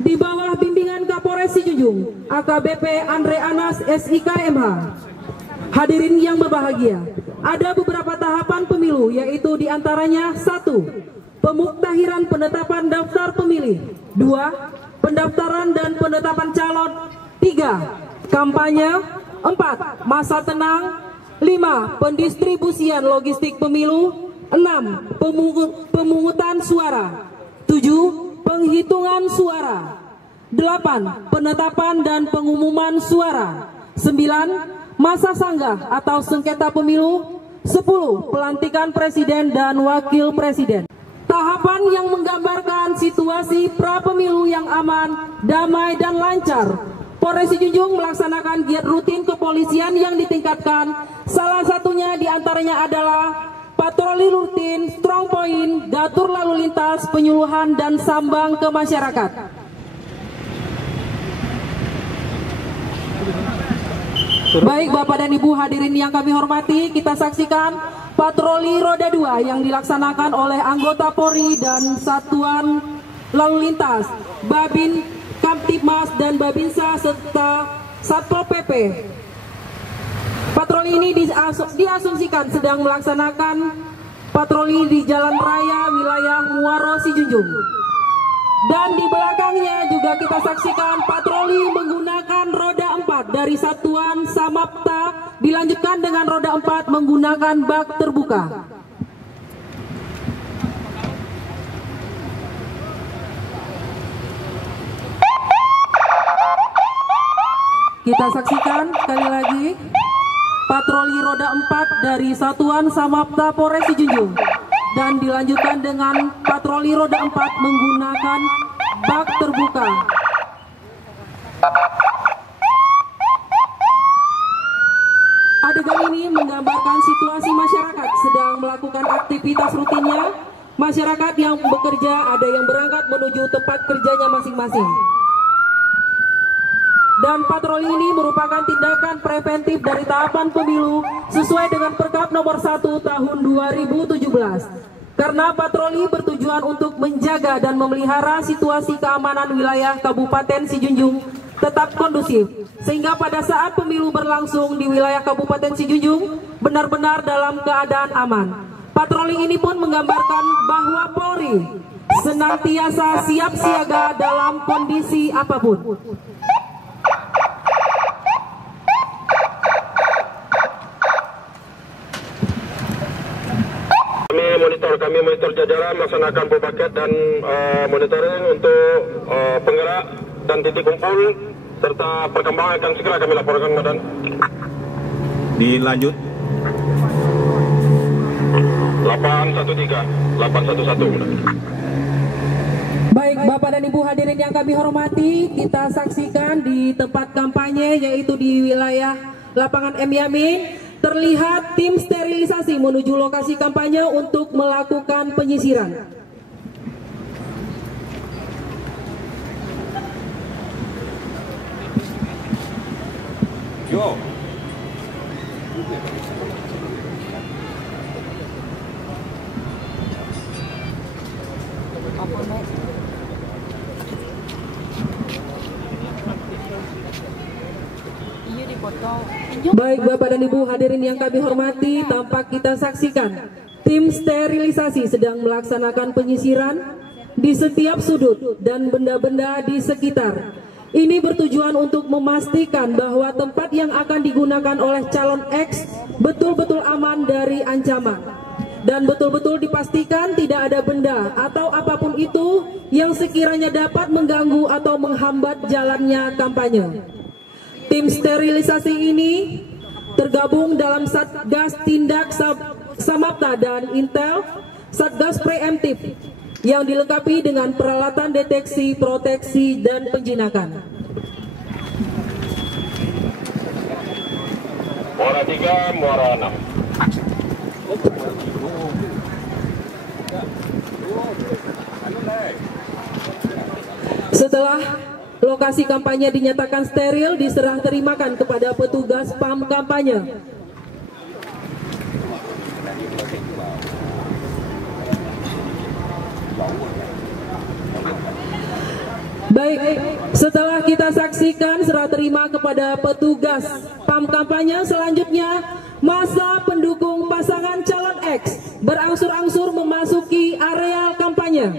di bawah bimbingan Kapolres Sijunjung AKBP Andre Anas SIKMH. Hadirin yang berbahagia, ada beberapa tahapan pemilu, yaitu diantaranya 1. Pemuktahiran penetapan daftar pemilih. 2. Pendaftaran dan penetapan calon. 3. Kampanye. 4. Masa tenang. 5. Pendistribusian logistik pemilu. 6. Pemungutan suara. 7. Penghitungan suara. 8. Penetapan dan pengumuman suara. 9. Masa sanggah atau sengketa pemilu. 10. Pelantikan presiden dan wakil presiden. Tahapan yang menggambarkan situasi pra-pemilu yang aman, damai, dan lancar. Polres Sijunjung melaksanakan giat rutin kepolisian yang ditingkatkan. Salah satunya diantaranya adalah patroli rutin, strong point, gatur lalu lintas, penyuluhan, dan sambang ke masyarakat. Baik Bapak dan Ibu hadirin yang kami hormati, kita saksikan patroli roda 2 yang dilaksanakan oleh anggota Polri dan Satuan Lalu Lintas, Babin Kamtibmas dan Babinsa serta Satpol PP. Patroli ini diasumsikan sedang melaksanakan patroli di jalan raya wilayah Muaro Sijunjung. Dan di belakangnya juga kita saksikan patroli menggunakan roda 4 dari Satuan Samapta, dilanjutkan dengan roda 4 menggunakan bak terbuka. Kita saksikan sekali lagi patroli roda 4 dari Satuan Samapta Polres Sijunjung. Dan dilanjutkan dengan patroli roda 4 menggunakan bak terbuka. Adegan ini menggambarkan situasi masyarakat sedang melakukan aktivitas rutinnya. Masyarakat yang bekerja, ada yang berangkat menuju tempat kerjanya masing-masing. Dan patroli ini merupakan tindakan preventif dari tahapan pemilu sesuai dengan Perkap nomor 1 tahun 2017. Karena patroli bertujuan untuk menjaga dan memelihara situasi keamanan wilayah Kabupaten Sijunjung tetap kondusif, sehingga pada saat pemilu berlangsung di wilayah Kabupaten Sijunjung benar-benar dalam keadaan aman. Patroli ini pun menggambarkan bahwa Polri senantiasa siap siaga dalam kondisi apapun. Kami monitor jajaran melaksanakan pembaket dan monitoring untuk penggerak dan titik kumpul serta perkembangan akan segera kami laporkan, Madan. Dilanjut 811. Baik Bapak dan Ibu hadirin yang kami hormati, kita saksikan di tempat kampanye yaitu di wilayah lapangan M. Yamin. Terlihat tim sterilisasi menuju lokasi kampanye untuk melakukan penyisiran. Yo. Baik Bapak dan Ibu hadirin yang kami hormati, tampak kita saksikan tim sterilisasi sedang melaksanakan penyisiran di setiap sudut dan benda-benda di sekitar. Ini bertujuan untuk memastikan bahwa tempat yang akan digunakan oleh calon X betul-betul aman dari ancaman. Dan betul-betul dipastikan tidak ada benda atau apapun itu yang sekiranya dapat mengganggu atau menghambat jalannya kampanye. Tim sterilisasi ini tergabung dalam Satgas Tindak Samapta dan Intel, Satgas Preemptif yang dilengkapi dengan peralatan deteksi, proteksi, dan penjinakan. Muara 3, Muara 6. Setelah lokasi kampanye dinyatakan steril, diserah terimakan kepada petugas PAM kampanye. Baik, setelah kita saksikan serah terima kepada petugas PAM kampanye, selanjutnya masa pendukung pasangan calon X berangsur-angsur memasuki areal kampanye.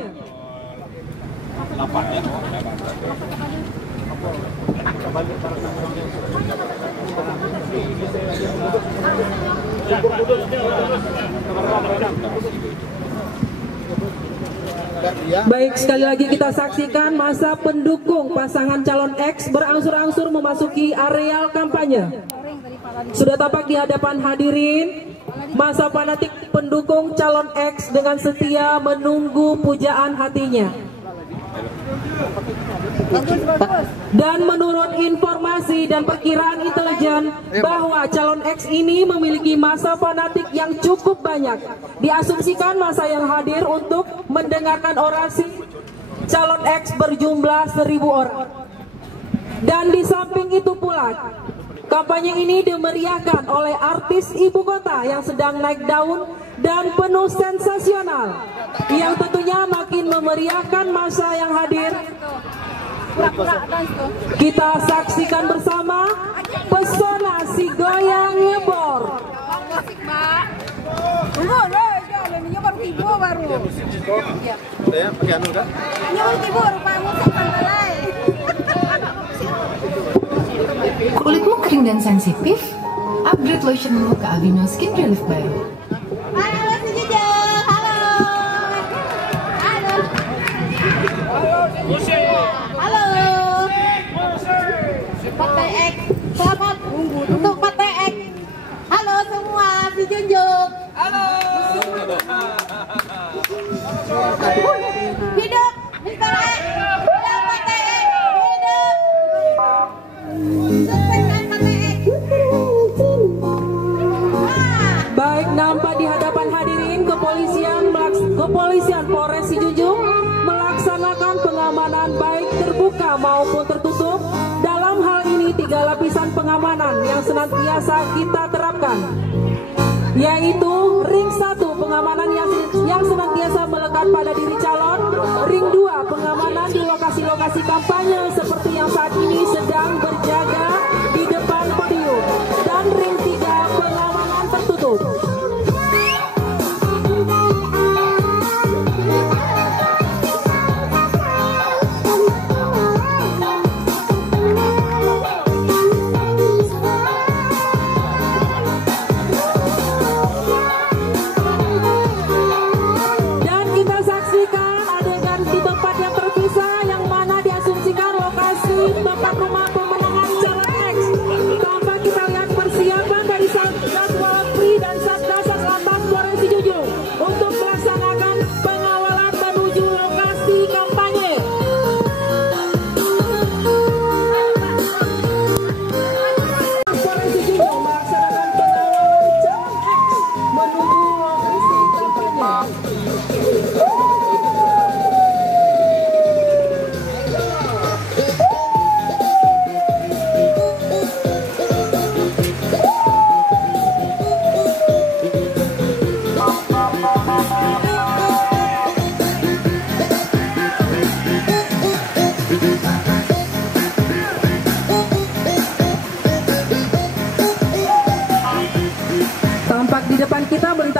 Baik, sekali lagi kita saksikan masa pendukung pasangan calon X berangsur-angsur memasuki areal kampanye. Sudah tampak di hadapan hadirin masa fanatik pendukung calon X dengan setia menunggu pujaan hatinya. Dan menurut informasi dan perkiraan intelijen bahwa calon X ini memiliki masa fanatik yang cukup banyak. Diasumsikan masa yang hadir untuk mendengarkan orasi calon X berjumlah 1.000 orang. Dan di samping itu pula, kampanye ini dimeriahkan oleh artis ibu kota yang sedang naik daun dan penuh sensasional, yang tentunya makin memeriahkan masa yang hadir. Kita saksikan bersama pesona si goyang ngebor. Ini baru tiba baru. Saya pakai anu kan? Ini baru tiba rupanya musik pantai. Kulitmu kering dan sensitif? Upgrade lotionmu ke Aveeno Skin Relief Baru. Halo si Jojo, halo. Halo. Halo. Partai X, selamat untuk Partai X. Halo semua, si Junjung. Halo. Hidup Mr. X. Hidup Partai X. Hidup. Sukseskan Partai X. Baik, nampak di hadapan hadirin kepolisian Polres Sijunjung melaksanakan pengamanan baik terbuka maupun tertutup. Dalam hal ini 3 lapisan pengamanan yang senantiasa kita terapkan, yaitu ring 1 pengamanan yang senantiasa melekat pada diri calon, ring 2 pengamanan di lokasi-lokasi kampanye seperti yang saat ini sedang berjaga di depan podium, dan ring 3 pengamanan tertutup.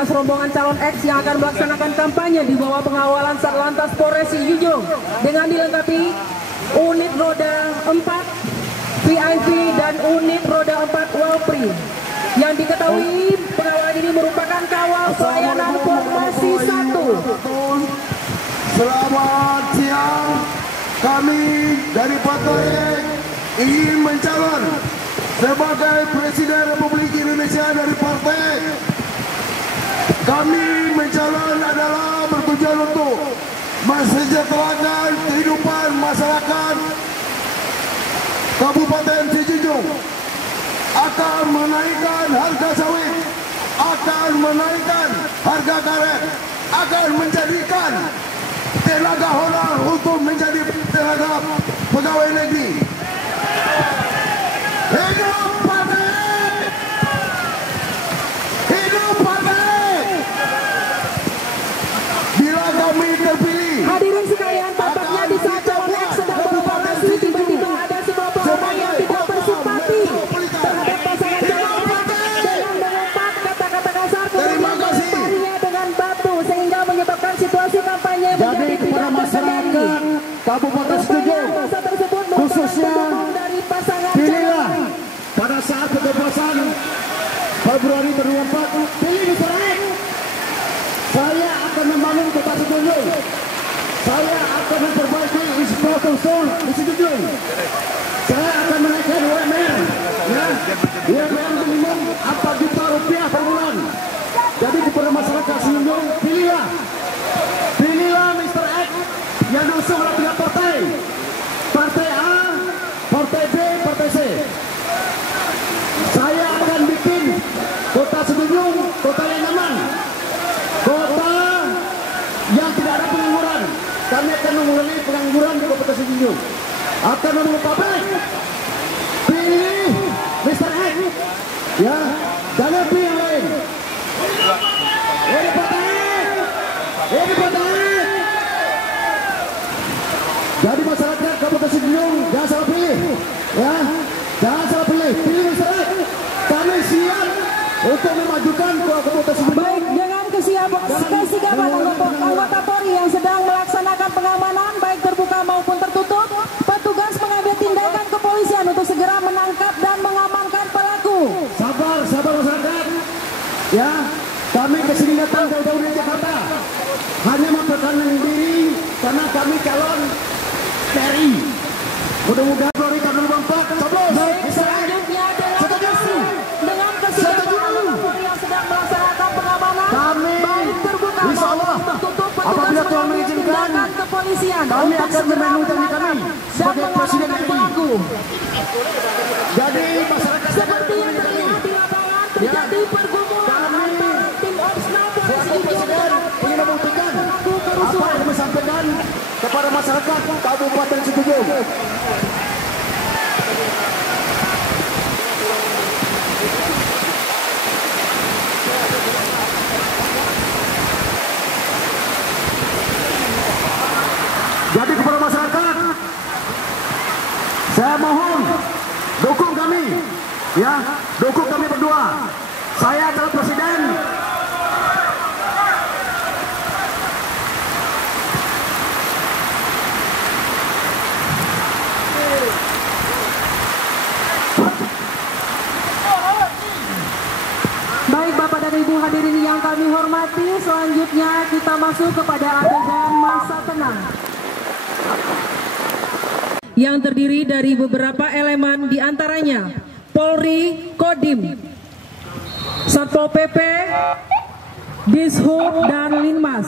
Rombongan calon X yang akan melaksanakan kampanye di bawah pengawalan Satlantas Polres Sijunjung dengan dilengkapi unit roda 4 VIP dan unit roda 4 Walpri. Yang diketahui pengawalan ini merupakan kawal pelayanan formasi 1. Selamat siang, kami dari Partai X ingin mencalon sebagai Presiden Republik Indonesia dari Partai X. Kami mencalon adalah bertujuan untuk mensejahterakan kehidupan masyarakat Kabupaten Sijunjung, akan menaikkan harga sawit, akan menaikkan harga karet, akan menjadikan tenaga honorer untuk menjadi tenaga pegawai negeri. Hidup Partai! Hidup Partai! Bila kami terpilih, hadirin sekalian, tampaknya di saat calon X sedang berupaya Kabupaten Situjung, khususnya pilihlah pada saat kebebasan Februari 2024, pilih Mr. X. Saya akan membangun kota Situjung. Saya akan memperbaiki infrastruktur di Situjung. Saya akan menaikkan UMR, ya, UMR minimum 4 juta rupiah per bulan. Jadi kepada masyarakat Situjung, pilihlah Mr. X yang diusung oleh 3 partai. Partai A, Partai B, Partai C. Saya akan bikin kota Situjung kota yang aman, kota yang tidak ada pengangguran. Kami akan mengurangi pengangguran di kota Situjung. Akan membangun pabrik. Pilih Mr. X, ya, jangan pilih yang lain. Ini Partai X, ini Partai X. Jadi masyarakat Kabupaten Situjung jangan salah pilih, ya, jangan salah pilih. Pilih Mr. X. Kami siap untuk memajukan Kabupaten Situjung. Baik, dengan kesigapan anggota Polri yang sedang melaksanakan pengamanan baik terbuka maupun tertutup, petugas mengambil tindakan kepolisian untuk segera menangkap dan mengamankan pelaku. Sabar masyarakat. Ya, kami kesini datang jauh-jauh dari Jakarta hanya memperkenalkan diri karena kami calon TNI. Mudah-mudahan Polri tahun 2024 coblos. Baik, selanjutnya dengan kesigapan anggota Polri yang sedang melaksanakan pengamanan baik terbuka maupun tertutup, apabila petugas Tuhan mengambil mengizinkan, tindakan kepolisian kami untuk akan segera memenuhi janji menangkap kami dan sebagai Presiden mengamankan RI. pelaku. Jadi masyarakat Seperti yang terlihat di lapangan, terjadi pergumulan antara tim Opsnam Polres Situjung Presiden ingin membuktikan apa yang kami sampaikan kepada masyarakat Kabupaten Situjung. Jadi kepada masyarakat, saya mohon dukung kami, ya, dukung kami berdua. Saya adalah Presiden. Baik Bapak dan Ibu hadirin yang kami hormati, selanjutnya kita masuk kepada adegan masa tenang yang terdiri dari beberapa elemen, diantaranya Polri, Kodim, Satpol PP, Dishub, dan Linmas,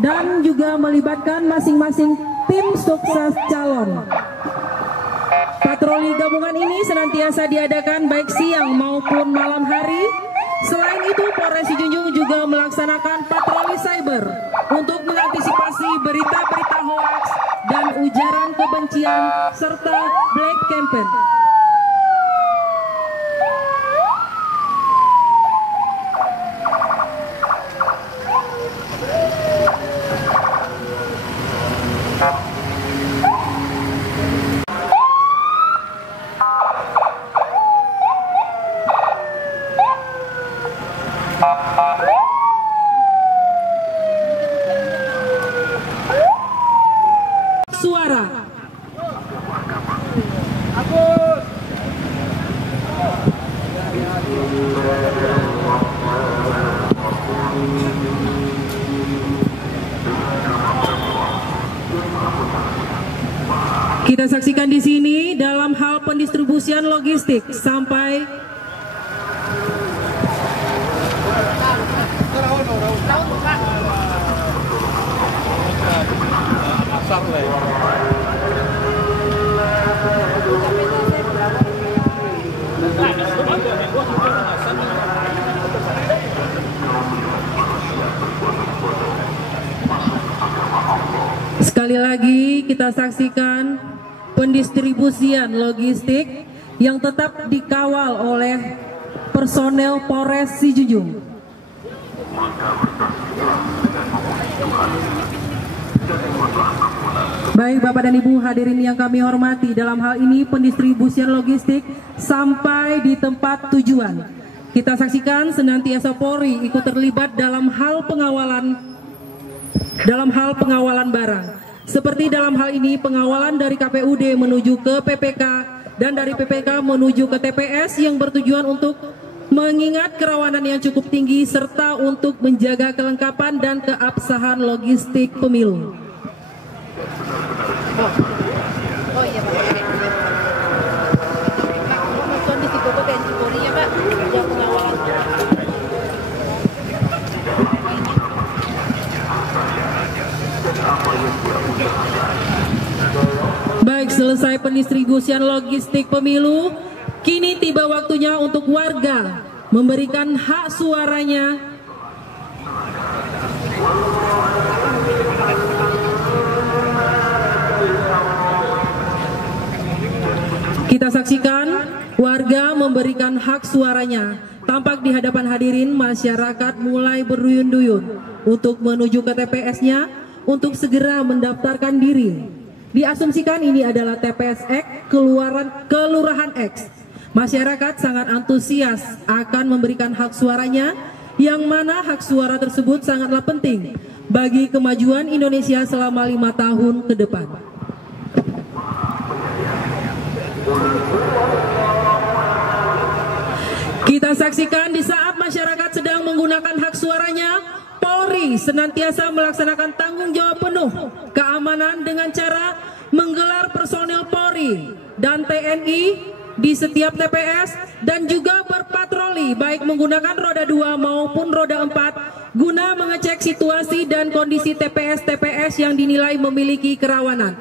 dan juga melibatkan masing-masing tim sukses calon. Patroli gabungan ini senantiasa diadakan baik siang maupun malam hari. Selain itu, Polres Situjung juga melaksanakan patroli cyber untuk mengantisipasi berita-berita hoax dan ujaran kebencian serta black campaign. Suara. Kita saksikan di sini dalam hal pendistribusian logistik sampai sekali lagi kita saksikan pendistribusian logistik yang tetap dikawal oleh personel Polres Situjung. Baik Bapak dan Ibu hadirin yang kami hormati, dalam hal ini pendistribusian logistik sampai di tempat tujuan. Kita saksikan senantiasa Polri ikut terlibat dalam hal pengawalan barang. Seperti dalam hal ini pengawalan dari KPUD menuju ke PPK dan dari PPK menuju ke TPS yang bertujuan untuk mengingat kerawanan yang cukup tinggi serta untuk menjaga kelengkapan dan keabsahan logistik pemilu. Oh iya Pak. Kondisi Bapak TNI Polri ya Pak, yang pengawalan. Baik, selesai pendistribusian logistik pemilu, kini tiba waktunya untuk warga memberikan hak suaranya. Kita saksikan warga memberikan hak suaranya. Tampak di hadapan hadirin masyarakat mulai berduyun-duyun untuk menuju ke TPS-nya untuk segera mendaftarkan diri. Diasumsikan ini adalah TPS X Kelurahan X. Masyarakat sangat antusias akan memberikan hak suaranya, yang mana hak suara tersebut sangatlah penting bagi kemajuan Indonesia selama 5 tahun ke depan. Kita saksikan di saat masyarakat sedang menggunakan hak suaranya, Polri senantiasa melaksanakan tanggung jawab penuh keamanan dengan cara menggelar personil Polri dan TNI di setiap TPS dan juga berpatroli baik menggunakan roda 2 maupun roda 4 guna mengecek situasi dan kondisi TPS-TPS yang dinilai memiliki kerawanan.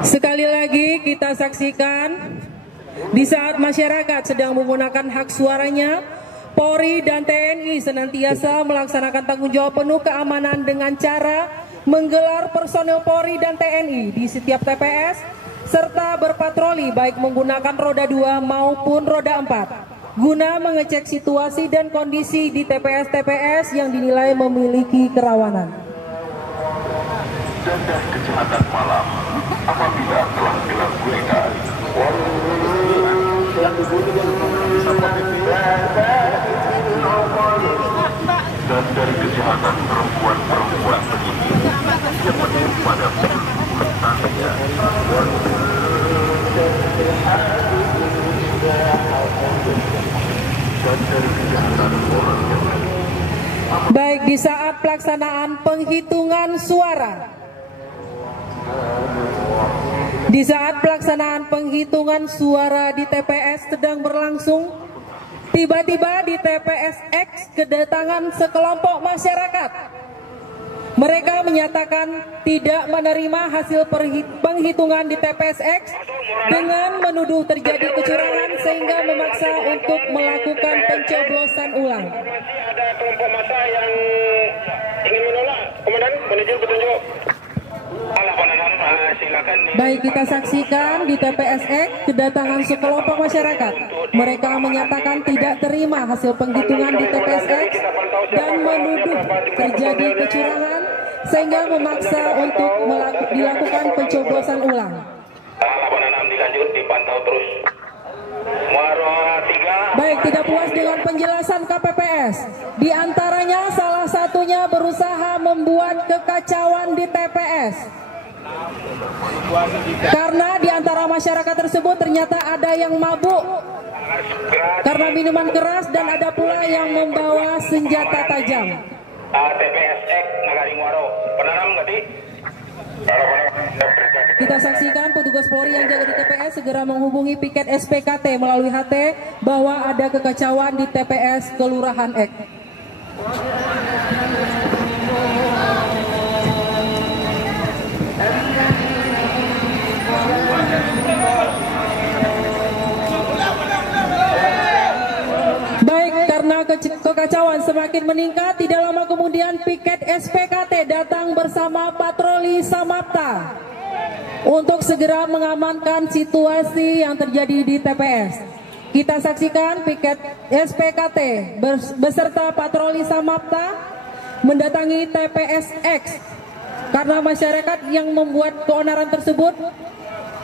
Sekali lagi kita saksikan di saat masyarakat sedang menggunakan hak suaranya, Polri dan TNI senantiasa melaksanakan tanggung jawab penuh keamanan dengan cara menggelar personel Polri dan TNI di setiap TPS serta berpatroli baik menggunakan roda 2 maupun roda 4 guna mengecek situasi dan kondisi di TPS-TPS yang dinilai memiliki kerawanan. Cegah kejahatan malam apabila telah dilakukan dan dari kejahatan perempuan-perempuan penyidik yang menuju pada petanya. Baik, di saat pelaksanaan penghitungan suara, di TPS sedang berlangsung, tiba-tiba di TPS X kedatangan sekelompok masyarakat. Mereka menyatakan tidak menerima hasil penghitungan di TPS X dengan menuduh terjadi kecurangan sehingga memaksa untuk melakukan pencoblosan ulang. Ada kelompok massa yang ingin menolak, Komandan, menuju petunjuk. Baik, kita saksikan di TPS X kedatangan sekelompok masyarakat. Mereka menyatakan tidak terima hasil penghitungan di TPS X dan menuduh terjadi kecurangan sehingga memaksa untuk dilakukan pencoblosan ulang. 86 dilanjut dipantau terus. Baik, tidak puas dengan penjelasan KPPS, di antaranya salah satunya berusaha membuat kekacauan di TPS. Karena di antara masyarakat tersebut ternyata ada yang mabuk karena minuman keras dan ada pula yang membawa senjata tajam. TPS X Nagarimwaro, penanam tadi. Kita saksikan petugas Polri yang jaga di TPS segera menghubungi piket SPKT melalui HT bahwa ada kekacauan di TPS Kelurahan X. Baik, karena kekacauan semakin meningkat, tidak lama kemudian piket SPKT datang bersama patroli Samapta untuk segera mengamankan situasi yang terjadi di TPS. Kita saksikan piket SPKT beserta patroli Samapta mendatangi TPS X karena masyarakat yang membuat keonaran tersebut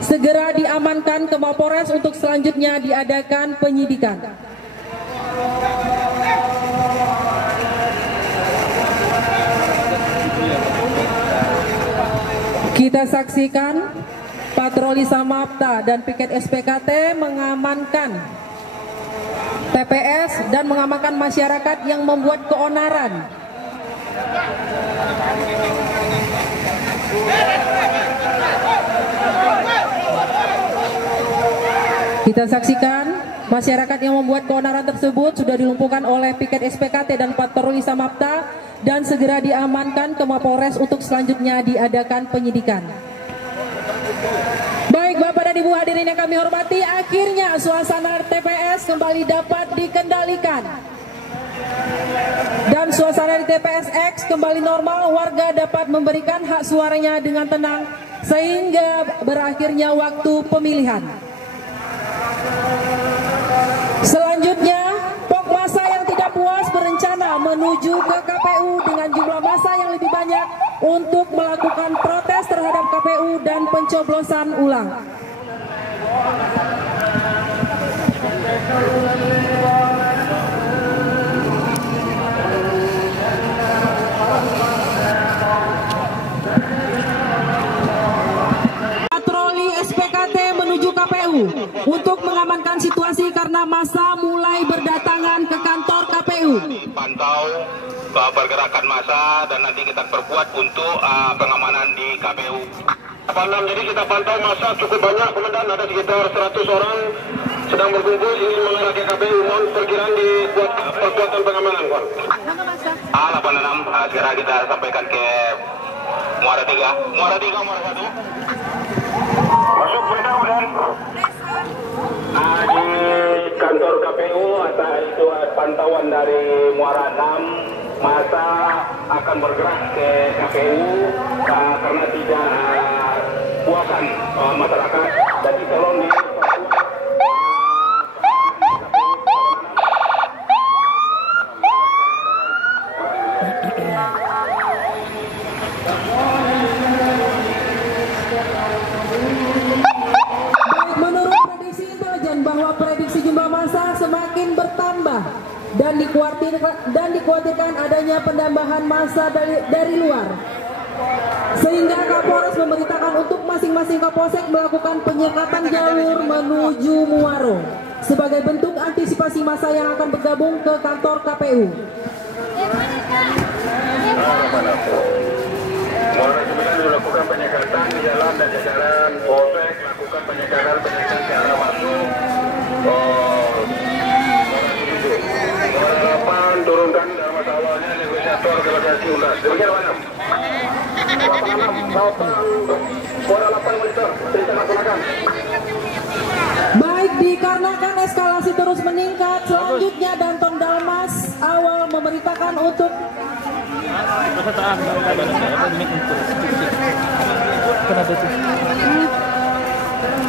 segera diamankan ke Mapolres untuk selanjutnya diadakan penyidikan. Kita saksikan patroli Samapta dan piket SPKT mengamankan TPS dan mengamankan masyarakat yang membuat keonaran. Kita saksikan masyarakat yang membuat keonaran tersebut sudah dilumpuhkan oleh piket SPKT dan patroli Samapta dan segera diamankan ke Mapolres untuk selanjutnya diadakan penyidikan. Baik Bapak dan Ibu hadirin yang kami hormati, akhirnya suasana TPS kembali dapat dikendalikan. Dan suasana di TPS X kembali normal, warga dapat memberikan hak suaranya dengan tenang sehingga berakhirnya waktu pemilihan. Selanjutnya, pok massa yang tidak puas berencana menuju ke KPU dengan jumlah massa yang lebih banyak untuk melakukan protes terhadap KPU dan pencoblosan ulang. Patroli SPKT menuju KPU untuk mengamankan situasi karena massa mulai berdatangan ke kantor KPU. Pantau pergerakan massa dan nanti kita perkuat untuk pengamanan di KPU. Jadi kita pantau massa cukup banyak, komandan, ada sekitar 100 orang sedang berkumpul ingin mengarah ke KPU. Mohon perkiraan di perkuatan pengamanan, Pak. 86, segera kita sampaikan ke Muara 3, Muara 1. Masuk mudah-mudahan. Di kantor KPU ada itu pantauan dari Muara 6, masa akan bergerak ke KPU karena tidak puasan masyarakat. Jadi tolong di semakin bertambah dan dikhawatirkan adanya penambahan massa dari luar, sehingga Kapolres memerintahkan untuk masing-masing Kapolsek melakukan penyekatan jalur menuju Muaro sebagai bentuk antisipasi massa yang akan bergabung ke kantor KPU. Muara 9 dilakukan penyekatan di jalan dan jajaran Polsek melakukan penyekatan ke arah masuk. Muara 8 turunkan dalam masa awalnya negosiator ke lokasi undas. Demikian Pak. Muara 8 monitor, kita laksanakan. Baik, dikarenakan eskalasi terus meningkat, selanjutnya Danton Dalmas awal memerintahkan untuk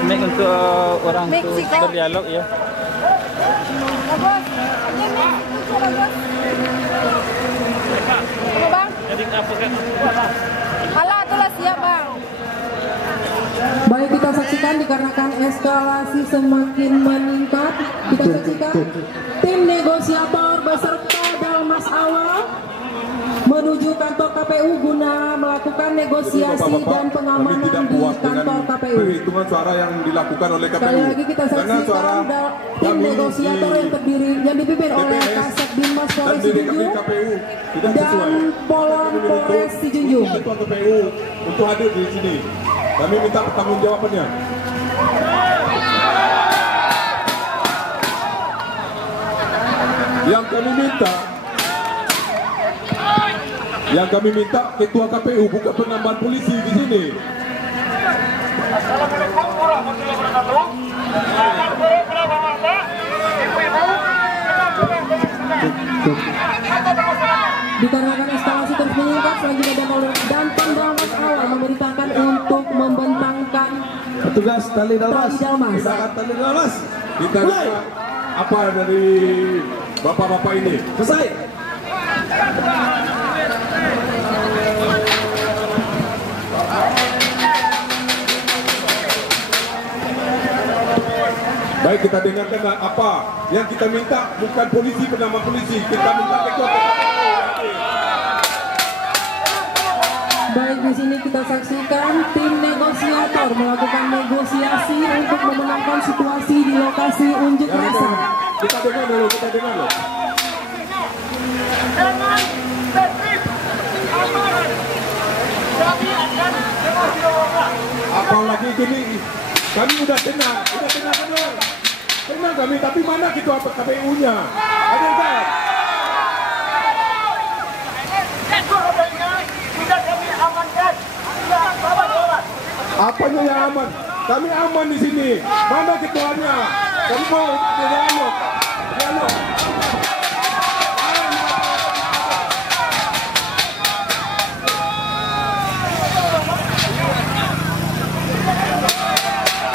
mic untuk orang itu berdialog ya. Bang. Alah, itulah siap, Bang. Baik, kita saksikan dikarenakan eskalasi semakin meningkat, kita saksikan tim negosiator beserta Dalmas awal menuju kantor KPU guna melakukan negosiasi dan pengamanan di kantor KPU. Perhitungan suara yang dilakukan oleh KPU. Sekali lagi kita saksikan tim negosiator yang dipimpin oleh Kasat Binmas Polres Sijunjung dan Polon Polres Sijunjung. Ketua KPU untuk hadir di sini. Kami minta pertanggungjawabannya. Yang kami minta Ketua KPU bukan penambahan polisi di sini. Assalamualaikum warahmatullahi wabarakatuh. Selamat sore para bapak-bapak, ibu-ibu. Dikarenakan eskalasi terus meningkat, selanjutnya Danton Dalmas awal memerintahkan untuk membentangkan petugas tali dalmas. Tali dalmas. Kita lihat apa dari bapak-bapak ini. Selesai. Baik, kita dengarkan apa yang kita minta. Bukan polisi, penambah polisi. Kita minta ketua KPU. Baik, di sini kita saksikan tim negosiator melakukan negosiasi untuk memenangkan situasi di lokasi unjuk rasa. Kita dengar dulu, kita dengar dulu. Dengan tertib, aman, kami akan Apalagi gini, kami udah tenang benar. Tenang kami, tapi mana ketua KPU-nya? Ada kan? sudah kami amankan. Apanya yang aman? Kami aman di sini. Mana ketuanya? Kami mau dialog.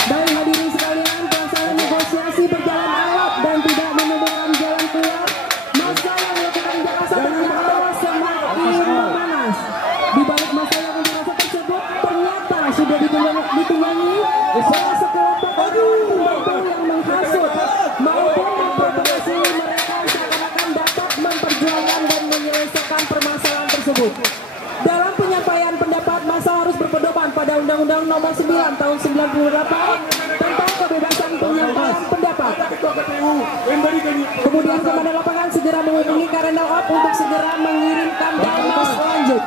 Dan hadirin sekalian, pelaksanaan negosiasi berjalan alot dan tidak menemukan jalan keluar. Masa yang melakukan unjuk rasa ternyata semakin memanas. Di balik masa yang unjuk rasa tersebut ternyata sudah ditunggangi oleh sekelompok orang yang menghasut maupun memprovokasi mereka seakan-akan dapat memperjuangkan dan menyelesaikan permasalahan tersebut. Dalam penyampaian pendapat, masa harus berpedoman pada Undang-Undang Nomor 9 Tahun 98 tentang kebebasan penyampaian pendapat. Kemudian Komandan Lapangan segera menghubungi Karendal Op untuk segera mengirimkan Dalmas lanjut.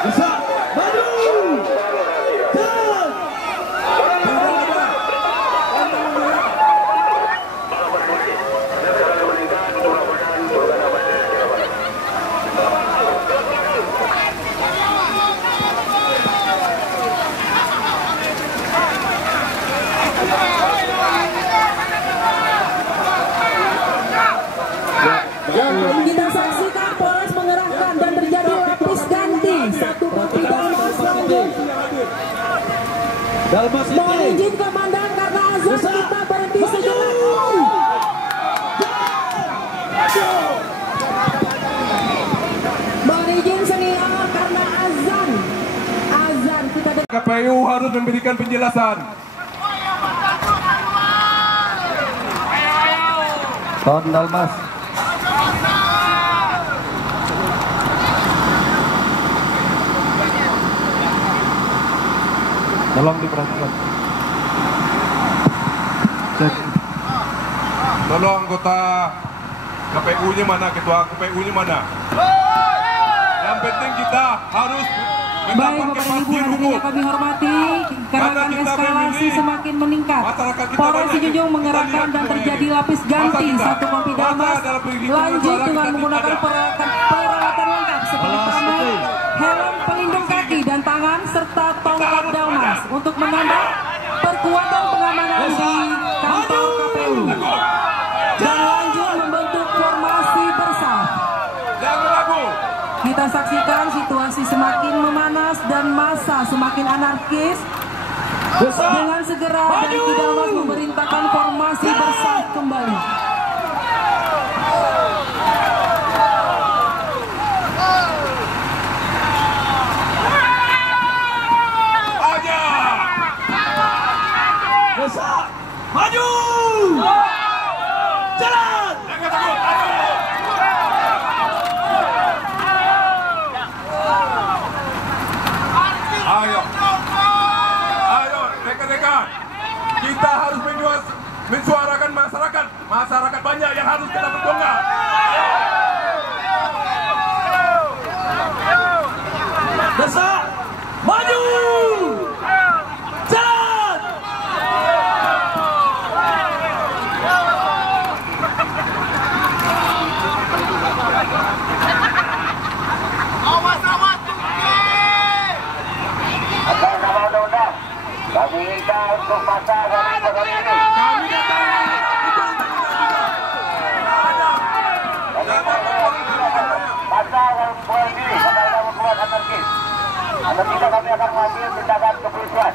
Bisa maju. Kita saksikan Polres mengerahkan dan terjadi lapis ganti. Satu kopi Dalmas lanjut. Mohon izin Komandan karena azan kita berhenti sejenak. Mohon izin senior karena azan kita KPU harus memberikan penjelasan. Tahun Dalmas. Tolong diperhatikan. Cek. Tolong anggota KPU-nya mana, ketua KPU-nya mana? Yang penting kita harus Baik mendapatkan Bapak Ibu, kepastian hadirin hukum. yang kami hormati, karena eskalasi semakin meningkat. Polres Sijunjung mengerahkan dan terjadi lapis ganti satu kopi Dalmas. Lanjut dengan menggunakan peralatan lengkap seperti tameng, helm pelindung kaki dan tangan serta tongkat Dalmas untuk menambah perkuatan pengamanan di kantor KPU. Dan lanjut membentuk formasi bersaf. Kita saksikan situasi semakin memanas dan massa semakin anarkis. Dengan segera dan Dalmas memerintahkan formasi bersaf kembali. Maju. Jalan. Ayo, rekan-rekan. Kita harus mensuarakan masyarakat. Masyarakat banyak yang harus kita perjuangkan. Desak. Maju. Jalan. Kami minta untuk masa hari ini. Kami datang. Masa yang berhenti, kami akan membuat anarkis. Anarkis kami akan mengambil tindakan kepolisian.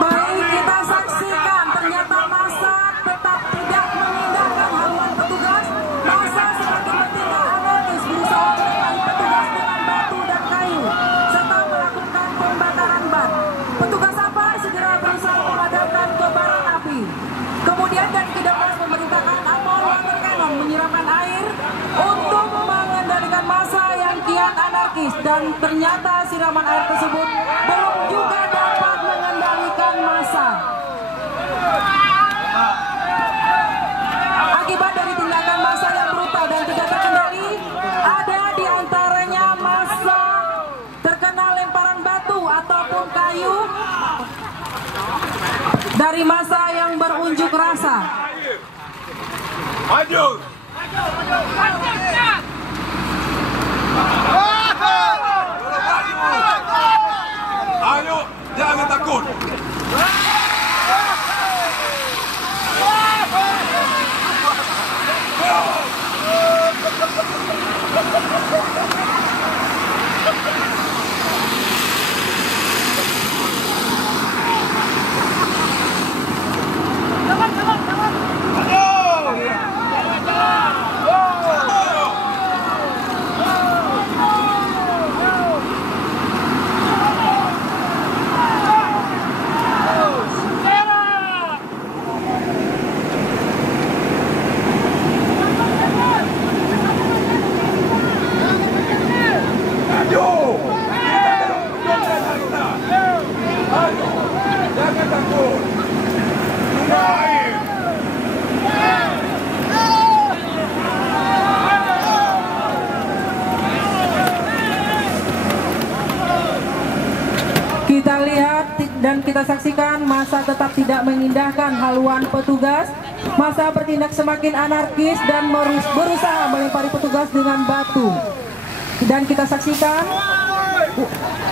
Baik, kita saksikan ternyata massa tetap tidak mengindahkan haluan petugas. Massa semakin bertindak anarkis, berusaha melerai petugas dengan batu dan kayu serta melakukan pembakaran ban. Petugas apa segera berusaha memadamkan kobaran api. dari masa yang berunjuk rasa. Maju. Ayo, jangan takut. Kita lihat dan kita saksikan massa tetap tidak mengindahkan haluan petugas. Massa bertindak semakin anarkis dan berusaha melempari petugas dengan batu. Dan kita saksikan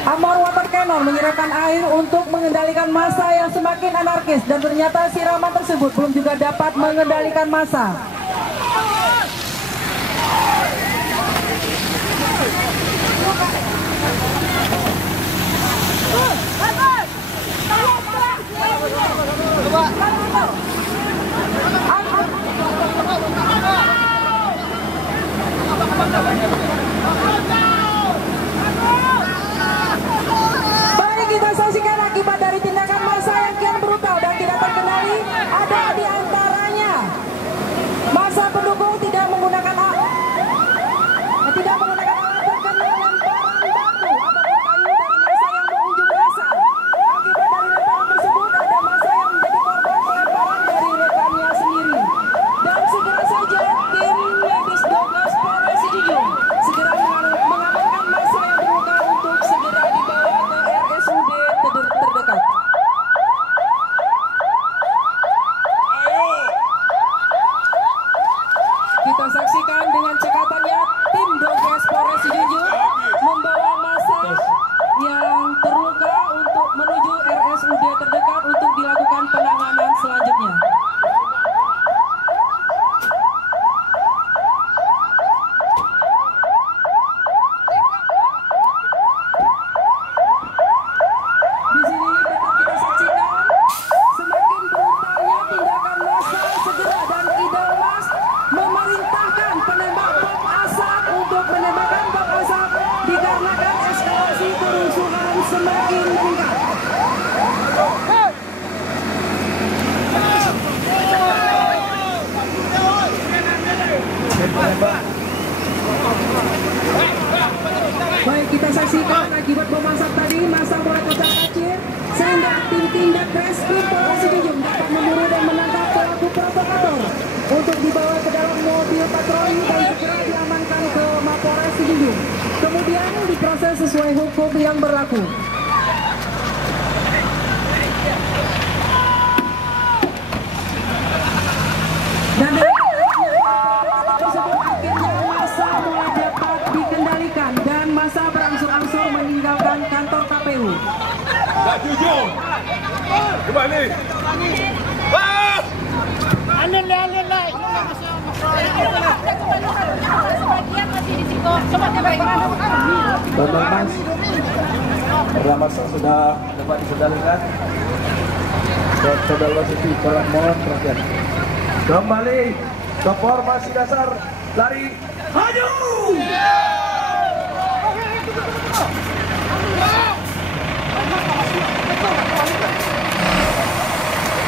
Amor Water Cannon menyerahkan air untuk mengendalikan massa yang semakin anarkis, dan ternyata siraman tersebut belum juga dapat mengendalikan massa. Mari kita saksikan akibat dari tindakan massa yang kian brutal dan tidak terkendali. Ada di antaranya massa pendukung tidak menggunakan alat terkena lemparan batu ataupun kayu dari massa yang berunjuk rasa. Akibat dari lemparan tersebut ada massa yang menjadi korban pelemparan dari rekannya sendiri. Dan segera saja tim medis Douglas Polres Sijunjung segera mengamankan massa yang terluka untuk segera dibawa ke RSUD terdekat. Kita saksikan dengan cekatannya tim Douglas Polres Sijunjung membawa massa yang terluka untuk menuju RSUD terdekat untuk dilakukan penanganan selanjutnya. Di sini tetap kita saksikan semakin brutalnya tindakan massa. Segera dan Idal Mas memerintahkan penembak bom asap untuk menembakkan bom asap dikarenakan eskalasi kerusuhan semakin meningkat. Baik, kita saksikan akibat bom asap tadi massa mulai kocar-kacir sehingga tim tindak reskrim Polres Sijunjung dapat memburu dan menangkap pelaku provokator untuk dibawa ke dalam mobil patroli dan segera diamankan ke Mapolres Sijunjung. Kemudian diproses sesuai hukum yang berlaku. Dan dari tersebut akhirnya massa mulai dapat dikendalikan dan massa berangsur-angsur meninggalkan kantor KPU. Tak jujur. Kembali. Alin lah. Sebagian masih di situ. Coba Mas, pertama sudah dapat dikendalikan. Saudara Siti, mohon perhatian. Kembali ke formasi dasar, lari, maju!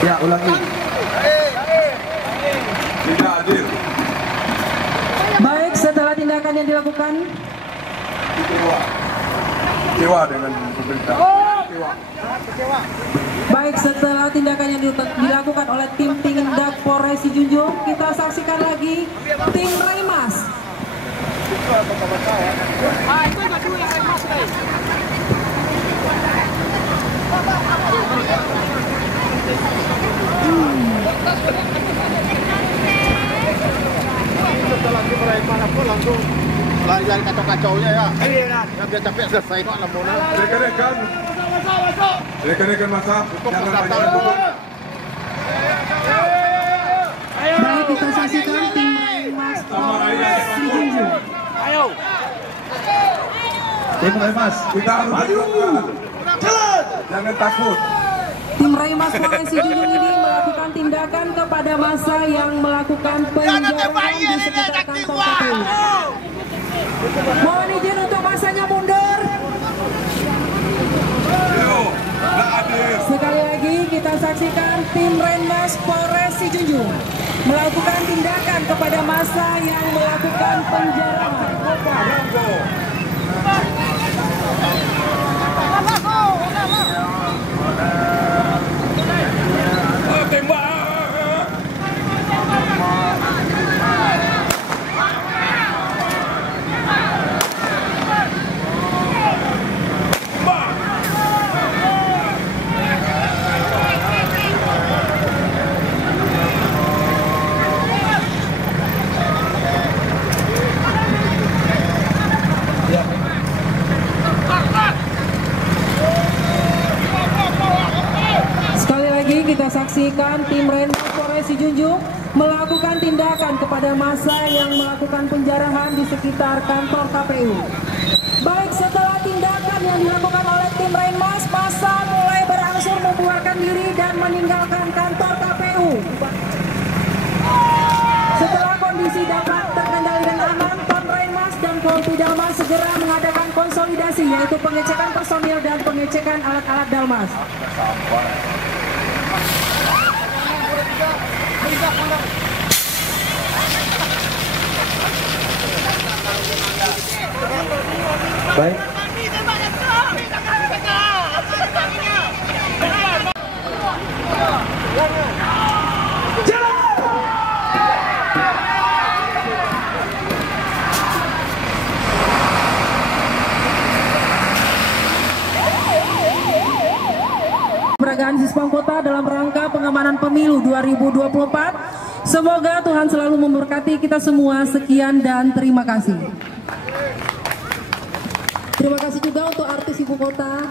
Ya, ulangi. Tidak adil. Baik, setelah tindakan yang dilakukan, Kecewa dengan pemerintah. baik setelah tindakan yang dilakukan oleh tim tindak Polres Sijunjung, kita saksikan lagi tim Remas. Langsung lari-lari kacau-kacaunya ya. Iya, biar capek selesai kok namunnya. Rekan-rekan masa, jangan banyak dulu. Baik, kita saksikan tim Mas Polres Junjung. Ayo. Tim Remas, Kita harus bergerak. jalan. Jangan takut. Tim Raimas Polres Junjung ini melakukan tindakan kepada massa yang melakukan penjarahan di sekitar kantor KPU. Mohon izin untuk massanya mundur. Sekali lagi kita saksikan tim Renmas Polres Junjung melakukan tindakan kepada massa yang melakukan penjarahan. Kita saksikan tim Renmas Polres Junjung melakukan tindakan kepada massa yang melakukan penjarahan di sekitar kantor KPU. Baik, setelah tindakan yang dilakukan oleh tim Renmas, massa mulai berangsur membuarkan diri dan meninggalkan kantor KPU. Setelah kondisi dapat terkendali dan aman, Pom Renmas dan Polri Dalmas segera mengadakan konsolidasi, yaitu pengecekan personil dan pengecekan alat-alat Dalmas. Baik. Peragaan Sispam Kota dalam rangka pengamanan pemilu 2024. Semoga Tuhan selalu memberkati kita semua. Sekian dan terima kasih. Terima kasih juga untuk artis ibu kota.